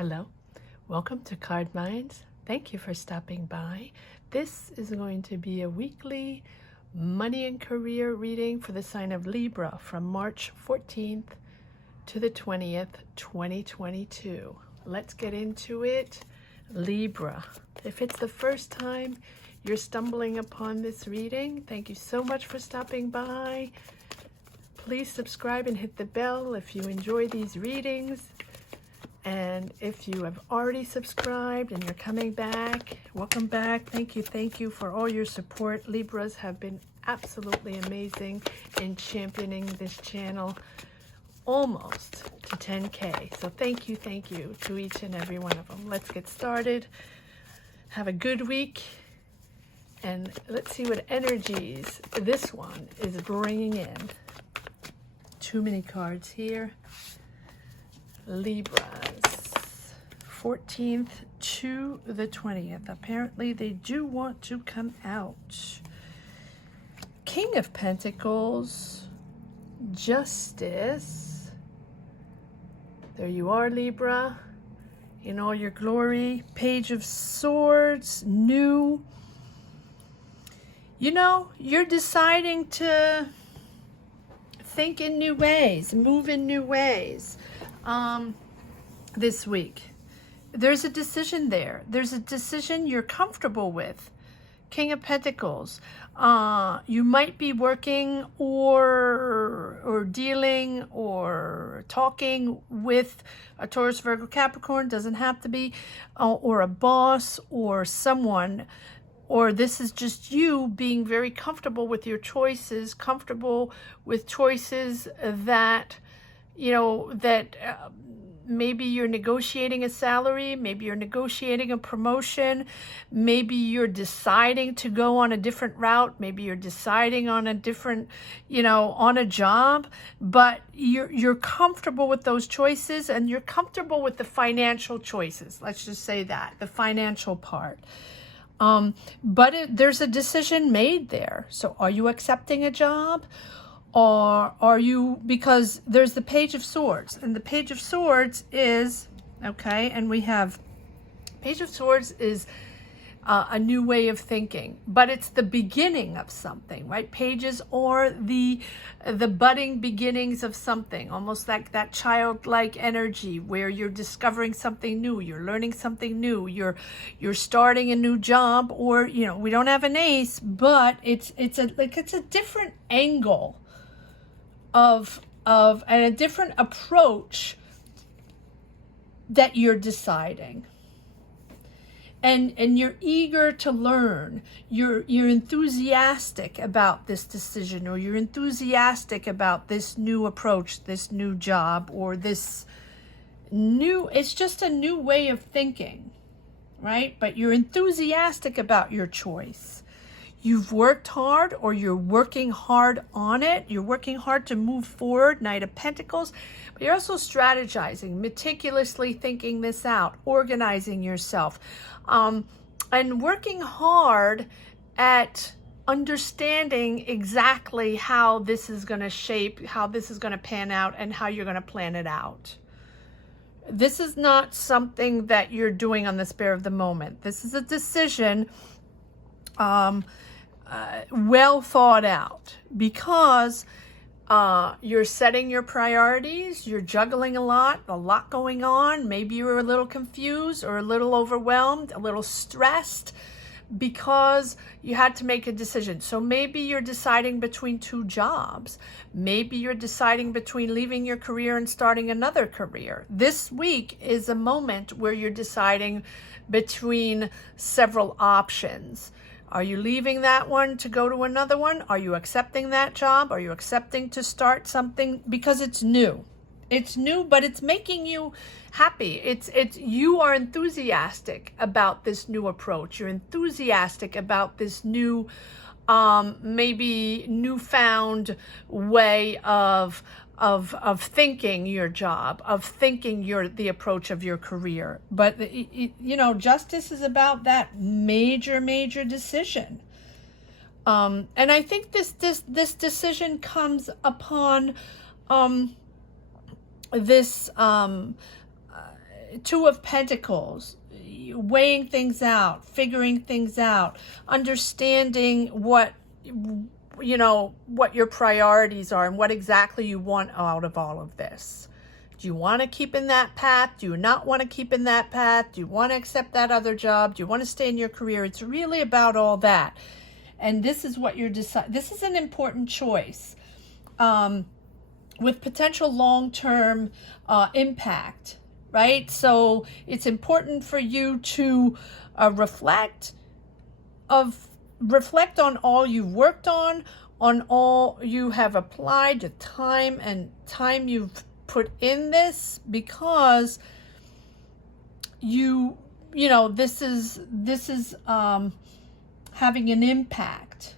Hello, welcome to Card Minds. Thank you for stopping by. This is going to be a weekly money and career reading for the sign of Libra from March 14th to the 20th, 2022. Let's get into it. Libra, if it's the first time you're stumbling upon this reading, thank you so much for stopping by. Please subscribe and hit the bell if you enjoy these readings. And if you have already subscribed and you're coming back, welcome back. Thank you for all your support. Libras have been absolutely amazing in championing this channel almost to 10K. So thank you to each and every one of them. Let's get started. Have a good week. And let's see what energies this one is bringing in. Too many cards here. Libras, 14th to the 20th. Apparently they do want to come out. King of Pentacles, Justice. There you are, Libra, in all your glory. Page of Swords, New. You know, you're deciding to think in new ways, move in new ways. This week there's a decision there. There's a decision you're comfortable with. King of Pentacles. You might be working or dealing or talking with a Taurus, Virgo, Capricorn. Doesn't have to be, or a boss or someone, or this is just you being very comfortable with your choices, comfortable with choices that, you know, that maybe you're negotiating a salary, maybe you're negotiating a promotion, maybe you're deciding to go on a different route, maybe you're deciding on a different, you know, on a job, but you're comfortable with those choices and you're comfortable with the financial choices. Let's just say that, the financial part. But there's a decision made there. So are you accepting a job? Or are you, because there's the Page of Swords, and the Page of Swords is, okay, and we have, Page of Swords is a new way of thinking, but it's the beginning of something, right? Pages are the budding beginnings of something, almost like that childlike energy where you're discovering something new, you're learning something new, you're starting a new job, or, you know, we don't have an ace, but it's a different angle of and a different approach that you're deciding, and you're eager to learn, you're enthusiastic about this decision, or you're enthusiastic about this new approach, this new job, or this new, it's just a new way of thinking, right? But you're enthusiastic about your choice. You've worked hard, or you're working hard on it. You're working hard to move forward, Knight of Pentacles. But you're also strategizing, meticulously thinking this out, organizing yourself, and working hard at understanding exactly how this is going to shape, how this is going to pan out, and how you're going to plan it out. This is not something that you're doing on the spur of the moment. This is a decision well thought out, because you're setting your priorities, you're juggling a lot going on. Maybe you're a little confused or a little overwhelmed, a little stressed because you had to make a decision. So maybe you're deciding between two jobs. Maybe you're deciding between leaving your career and starting another career. This week is a moment where you're deciding between several options. Are you leaving that one to go to another one? Are you accepting that job? Are you accepting to start something because it's new? It's new, but it's making you happy. It's you are enthusiastic about this new approach. You're enthusiastic about this new, maybe newfound way of thinking your job, of thinking the approach of your career. But you know, Justice is about that major decision. And I think this decision comes upon this Two of Pentacles, weighing things out, figuring things out, understanding what, you know, what your priorities are and what exactly you want out of all of this. Do you want to keep in that path? Do you not want to keep in that path? Do you want to accept that other job? Do you want to stay in your career? It's really about all that. And this is what you're deciding. This is an important choice with potential long-term impact, right? So it's important for you to reflect on all you've worked on all you have applied, the time you've put in this, because you know, this is having an impact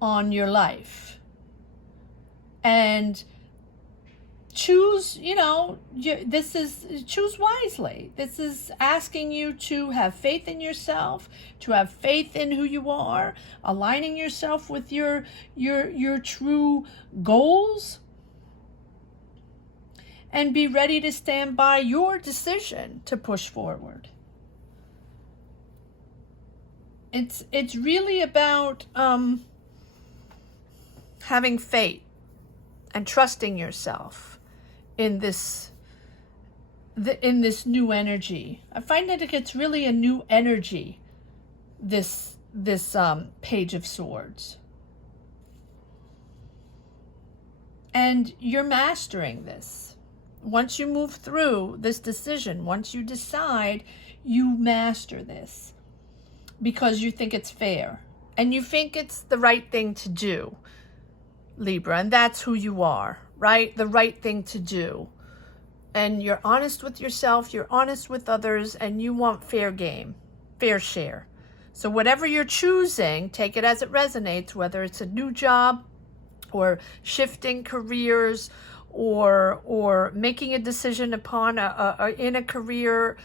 on your life. And choose, you know, choose wisely. This is asking you to have faith in yourself, to have faith in who you are, aligning yourself with your true goals, and be ready to stand by your decision to push forward. It's really about having faith and trusting yourself in this new energy. I find that it's really a new energy, this Page of Swords. And you're mastering this. Once you move through this decision, once you decide, you master this because you think it's fair and you think it's the right thing to do, Libra, and that's who you are, right? The right thing to do. And you're honest with yourself, you're honest with others, and you want fair game, fair share. So whatever you're choosing, take it as it resonates, whether it's a new job or shifting careers or making a decision upon in a career,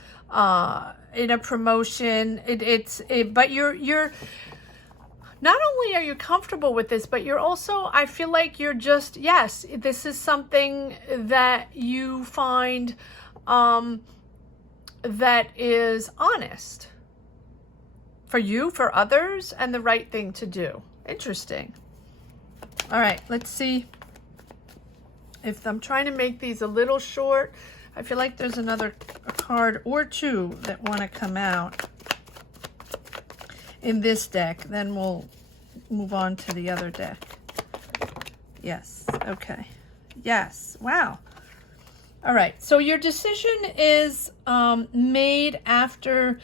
in a promotion. But you're not only are you comfortable with this, but you're also, I feel like you're just, yes, this is something that you find that is honest for you, for others, and the right thing to do. Interesting. All right, let's see if I'm trying to make these a little short. I feel like there's another card or two that want to come out in this deck. Then we'll move on to the other deck. Yes, okay. Yes, wow. All right, so your decision is made after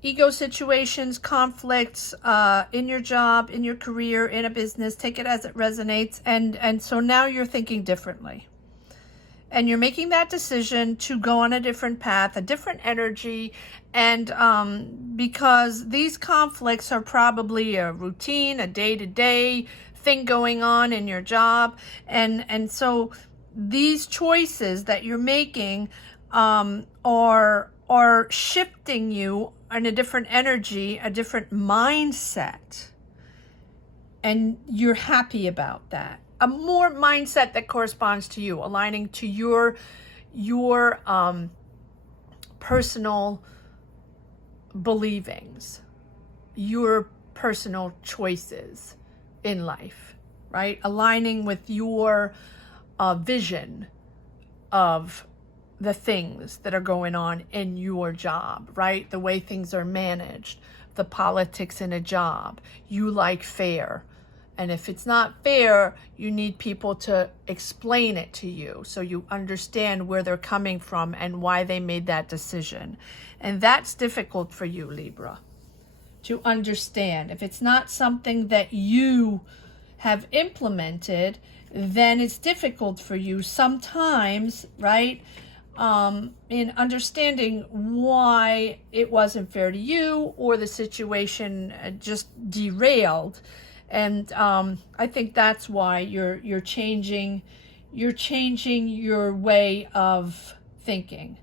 ego situations, conflicts in your job, in your career, in a business. Take it as it resonates. And so now you're thinking differently. And you're making that decision to go on a different path, a different energy. And because these conflicts are probably a routine, a day-to-day thing going on in your job. And so these choices that you're making are shifting you in a different energy, a different mindset. And you're happy about that. A more mindset that corresponds to you, aligning to your personal believings, your personal choices in life, right? Aligning with your vision of the things that are going on in your job, right? The way things are managed, the politics in a job. You like fair. And if it's not fair, you need people to explain it to you so you understand where they're coming from and why they made that decision. And that's difficult for you, Libra, to understand. If it's not something that you have implemented, then it's difficult for you sometimes, right? In understanding why it wasn't fair to you or the situation just derailed. And I think that's why you're changing your way of thinking,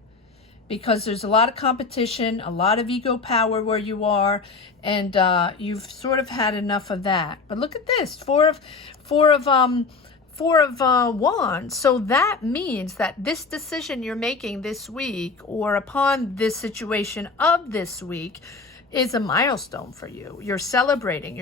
because there's a lot of competition, a lot of ego power where you are, and you've sort of had enough of that. But look at this, four of Four of Wands. So that means that this decision you're making this week, or upon this situation of this week, is a milestone for you. You're celebrating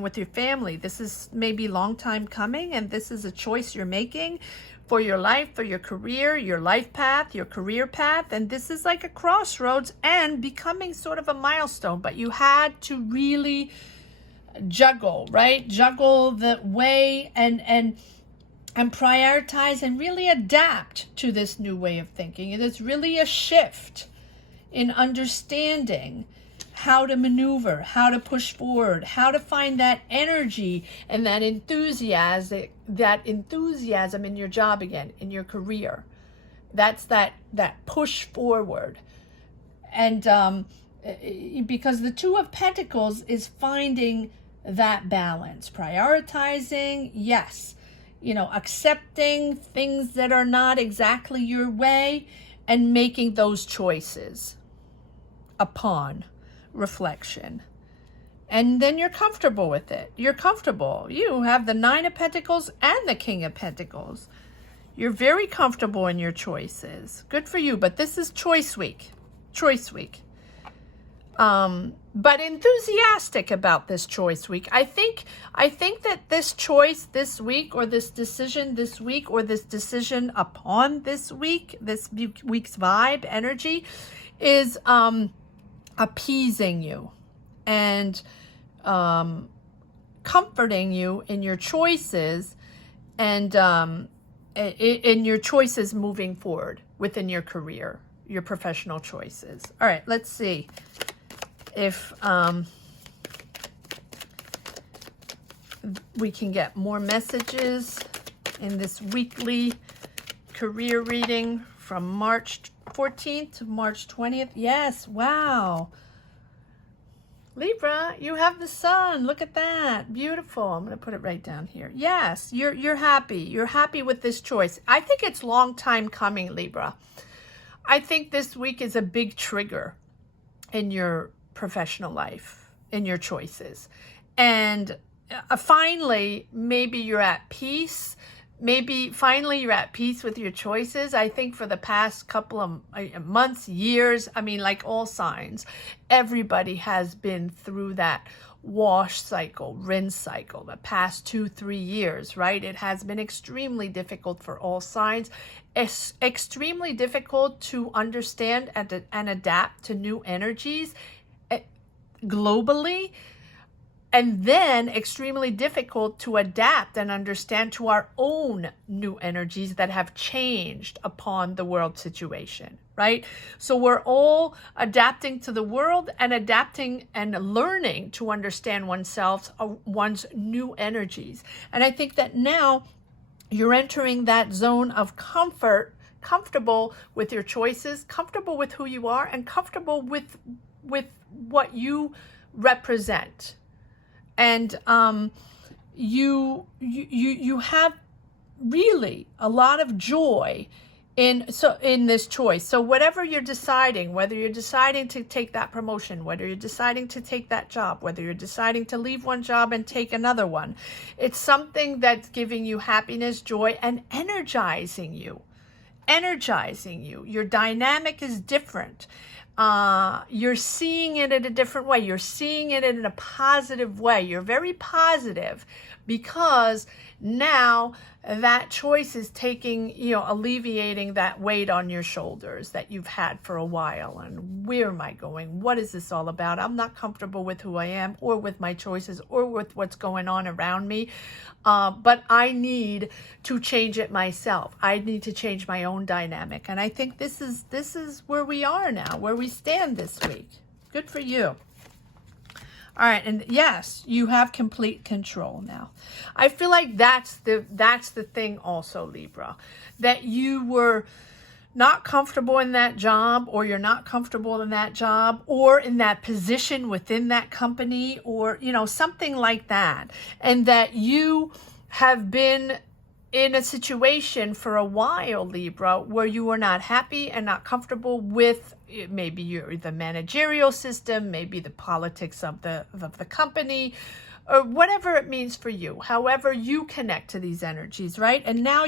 with your family. This is maybe long time coming, and this is a choice you're making for your life, for your career, your life path, your career path. And this is like a crossroads and becoming sort of a milestone, but you had to really juggle, right? Juggle the way and prioritize and really adapt to this new way of thinking. It is really a shift in understanding how to maneuver, how to push forward, how to find that energy and that enthusiasm in your job again, in your career. That's that push forward. And because the Two of Pentacles is finding that balance, prioritizing, yes, accepting things that are not exactly your way and making those choices upon reflection. And then you're comfortable with it. You're comfortable. You have the Nine of Pentacles and the King of Pentacles. You're very comfortable in your choices. Good for you. But this is choice week. Choice week. But enthusiastic about this choice week. I think that this choice this week, or this decision this week, or this decision upon this week, this week's vibe, energy, is appeasing you and comforting you in your choices, and in your choices moving forward within your career, your professional choices. All right, let's see if we can get more messages in this weekly career reading from March 14th to March 20th. Yes, wow. Libra, you have the sun. Look at that. Beautiful. I'm going to put it right down here. Yes, you're happy. You're happy with this choice. I think it's long time coming, Libra. I think this week is a big trigger in your professional life, in your choices. And finally, maybe you're at peace. Maybe finally you're at peace with your choices. I think for the past couple of months, years, like all signs, everybody has been through that wash cycle, rinse cycle, the past 2-3 years, right? It has been extremely difficult for all signs. It's extremely difficult to understand and adapt to new energies globally. And then extremely difficult to adapt and understand to our own new energies that have changed upon the world situation, right? So we're all adapting to the world and adapting and learning to understand oneself, one's new energies. And I think that now you're entering that zone of comfort, comfortable with your choices, comfortable with who you are, and comfortable with what you represent. And you have really a lot of joy in this choice. So whatever you're deciding, whether you're deciding to take that promotion, whether you're deciding to take that job, whether you're deciding to leave one job and take another one, it's something that's giving you happiness, joy, and energizing you. Your dynamic is different. You're seeing it in a different way. You're seeing it in a positive way. You're very positive because now that choice is taking, alleviating that weight on your shoulders that you've had for a while. And where am I going? What is this all about? I'm not comfortable with who I am, or with my choices, or with what's going on around me. But I need to change it myself. I need to change my own dynamic. And I think this is where we are now, where we stand this week. Good for you. All right, and yes, you have complete control now. I feel like that's the thing also, Libra, that you were not comfortable in that job, or you're not comfortable in that job, or in that position within that company, or, something like that. And that you have been in a situation for a while, Libra, where you were not happy and not comfortable with maybe the managerial system, maybe the politics of the company, or whatever it means for you, however you connect to these energies, right? And now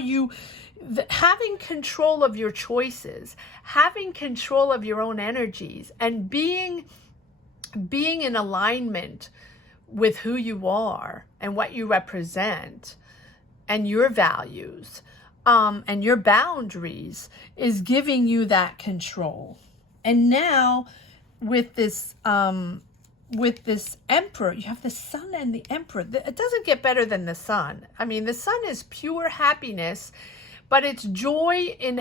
having control of your choices, having control of your own energies, and being in alignment with who you are and what you represent and your values and your boundaries is giving you that control. And now with this Emperor, you have the Sun and the Emperor. It doesn't get better than the Sun. I mean, the Sun is pure happiness, but it's joy in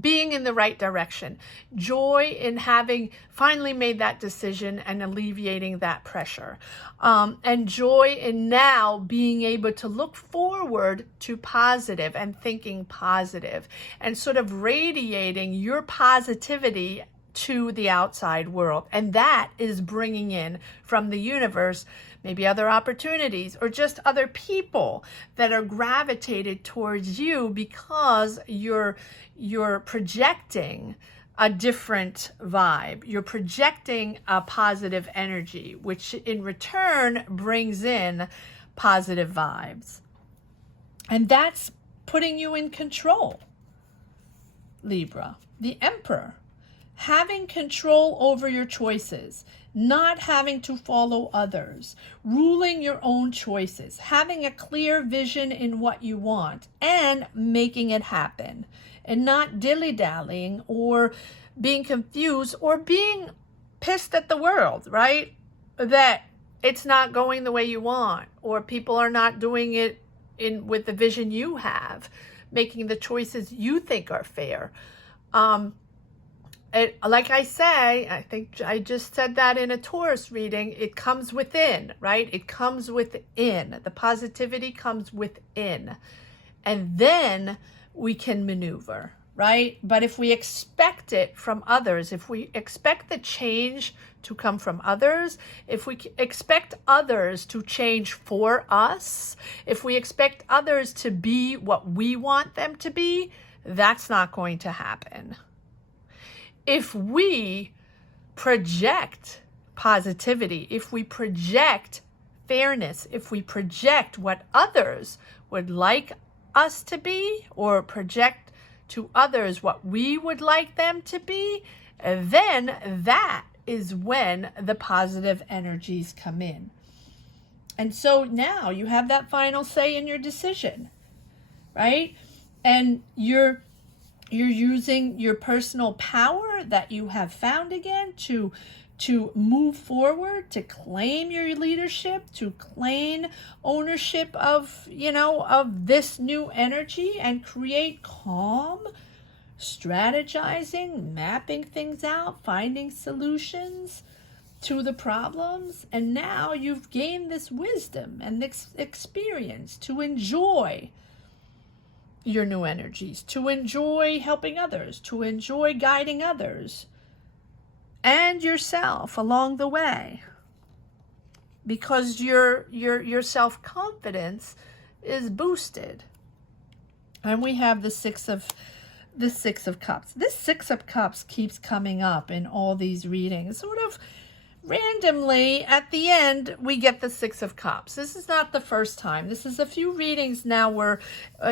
being in the right direction, joy in having finally made that decision and alleviating that pressure, and joy in now being able to look forward to positive and thinking positive and sort of radiating your positivity to the outside world. And that is bringing in from the universe maybe other opportunities or just other people that are gravitated towards you because you're projecting a different vibe. You're projecting a positive energy, which in return brings in positive vibes. And that's putting you in control, Libra. The Emperor. Having control over your choices, not having to follow others, ruling your own choices, having a clear vision in what you want and making it happen, and not dilly-dallying or being confused or being pissed at the world, right? That it's not going the way you want, or people are not doing it with the vision you have, making the choices you think are fair. Like I say, I think I just said that in a Taurus reading, it comes within, right? It comes within. The positivity comes within. And then we can maneuver, right? But if we expect it from others, if we expect the change to come from others, if we expect others to change for us, if we expect others to be what we want them to be, that's not going to happen. If we project positivity, if we project fairness, if we project what others would like us to be, or project to others what we would like them to be, then that is when the positive energies come in. And so now you have that final say in your decision, right? And you're using your personal power that you have found again to move forward, to claim your leadership, to claim ownership of this new energy and create calm, strategizing, mapping things out, finding solutions to the problems. And now you've gained this wisdom and this experience to enjoy your new energies, to enjoy helping others, to enjoy guiding others and yourself along the way, because your self-confidence is boosted. And we have the Six of Cups. This Six of Cups keeps coming up in all these readings, sort of randomly. At the end, we get the Six of Cups. This is not the first time. This is a few readings now where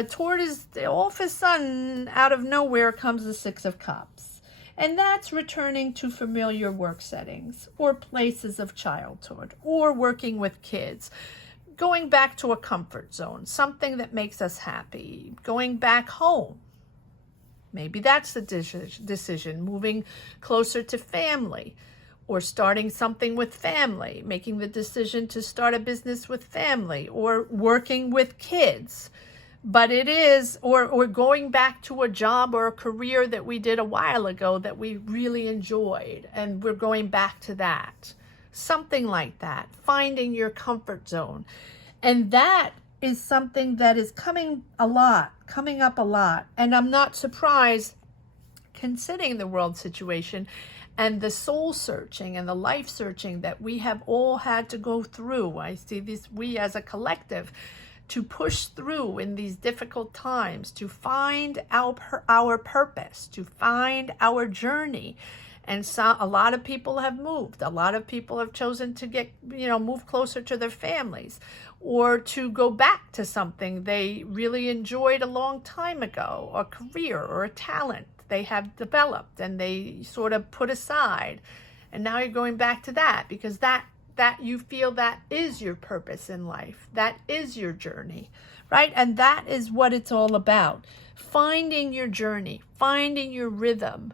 toward all of a sudden, out of nowhere, comes the Six of Cups. And that's returning to familiar work settings or places of childhood or working with kids. Going back to a comfort zone, something that makes us happy. Going back home. Maybe that's the decision. Moving closer to family. Or starting something with family, making the decision to start a business with family, or working with kids. But it is, or going back to a job or a career that we did a while ago that we really enjoyed, and we're going back to that. Something like that, finding your comfort zone. And that is something that is coming up a lot. And I'm not surprised, considering the world situation and the soul searching and the life searching that we have all had to go through. I see this, we as a collective, to push through in these difficult times, to find our purpose, to find our journey, And so a lot of people have moved. A lot of people have chosen to get, move closer to their families, or to go back to something they really enjoyed a long time ago, a career or a talent they have developed and they sort of put aside. And now you're going back to that because that you feel that is your purpose in life. That is your journey, right? And that is what it's all about. Finding your journey, finding your rhythm,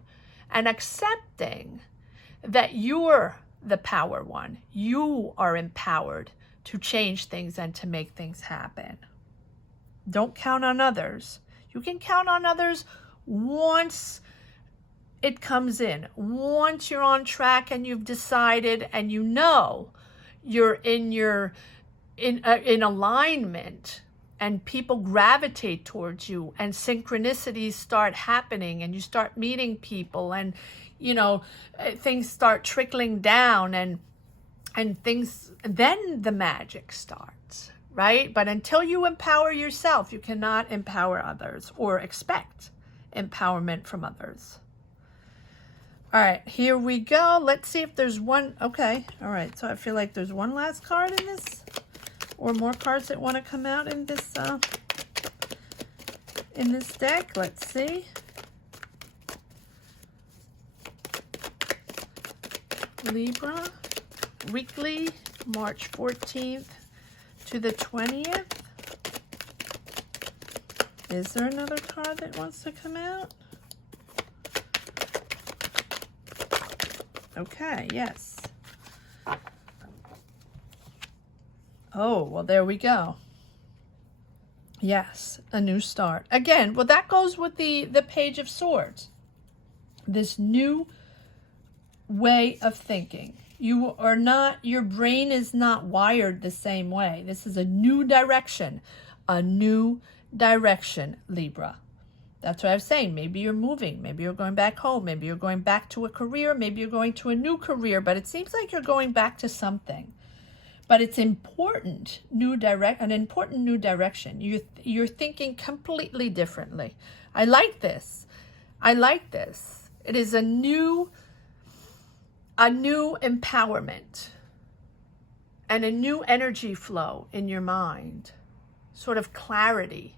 and accepting that you're the power one. You are empowered to change things and to make things happen. Don't count on others. You can count on others once it comes in. Once you're on track and you've decided and you know you're in alignment, and people gravitate towards you, and synchronicities start happening, and you start meeting people, and things start trickling down, and things, then the magic starts, right? But until you empower yourself, you cannot empower others or expect empowerment from others. All right, here we go. Let's see if there's one. Okay, all right. So I feel like there's one last card in this, or more cards that want to come out in this deck. Let's see. Libra, weekly, March 14th to the 20th. Is there another card that wants to come out? Okay, yes. Oh, well, there we go. Yes, a new start. Again, well, that goes with the Page of Swords. This new way of thinking. Your brain is not wired the same way. This is a new direction, Libra. That's what I was saying. Maybe you're moving. Maybe you're going back home. Maybe you're going back to a career. Maybe you're going to a new career. But it seems like you're going back to something. But it's important, an important new direction. You're thinking completely differently. I like this. It is a new empowerment and a new energy flow in your mind. Sort of clarity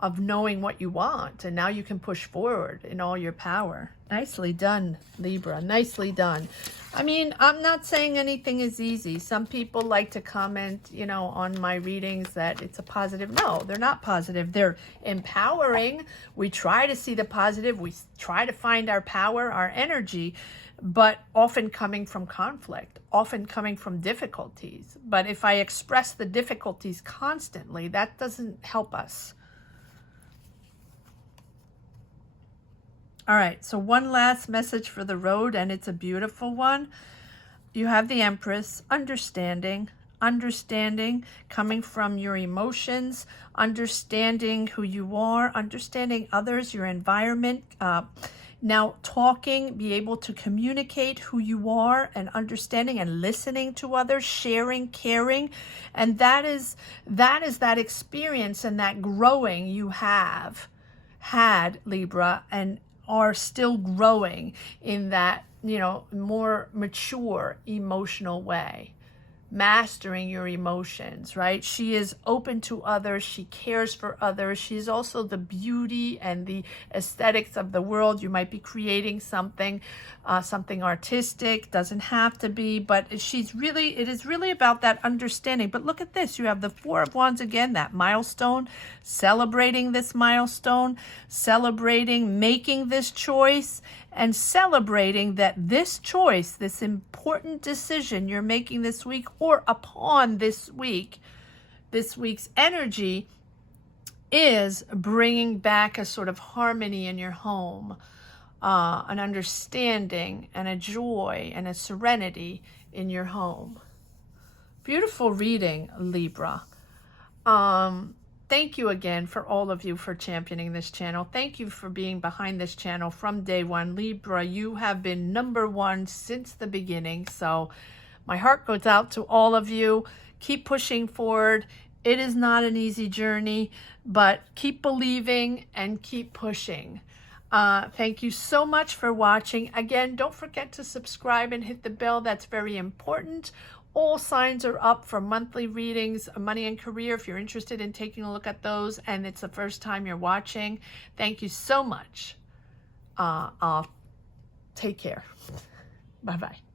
of knowing what you want, and now you can push forward in all your power. Nicely done, Libra. Nicely done. I mean, I'm not saying anything is easy. Some people like to comment, on my readings that it's a positive. No, they're not positive. They're empowering. We try to see the positive. We try to find our power, our energy, but often coming from conflict, often coming from difficulties. But if I express the difficulties constantly, that doesn't help us. All right, so one last message for the road, and it's a beautiful one. You have the Empress, understanding, coming from your emotions, understanding who you are, understanding others, your environment. Now talking, be able to communicate who you are, and understanding and listening to others, sharing, caring. And that is that experience and that growing you have had, Libra, and are still growing in that, more mature emotional way. Mastering your emotions, right? She is open to others. She cares for others. She's also the beauty and the aesthetics of the world. You might be creating something artistic. Doesn't have to be, but it is really about that understanding. But look at this. You have the Four of Wands again, that milestone, celebrating this milestone, celebrating making this choice, and celebrating that this choice, this important decision you're making this week, or upon this week's energy, is bringing back a sort of harmony in your home, an understanding and a joy and a serenity in your home. Beautiful reading, Libra. Thank you again for all of you for championing this channel. Thank you for being behind this channel from day one. Libra, you have been #1 since the beginning. So my heart goes out to all of you. Keep pushing forward. It is not an easy journey, but keep believing and keep pushing. Thank you so much for watching. Again, don't forget to subscribe and hit the bell. That's very important. All signs are up for monthly readings, money and career, if you're interested in taking a look at those and it's the first time you're watching. Thank you so much. Take care. Bye-bye.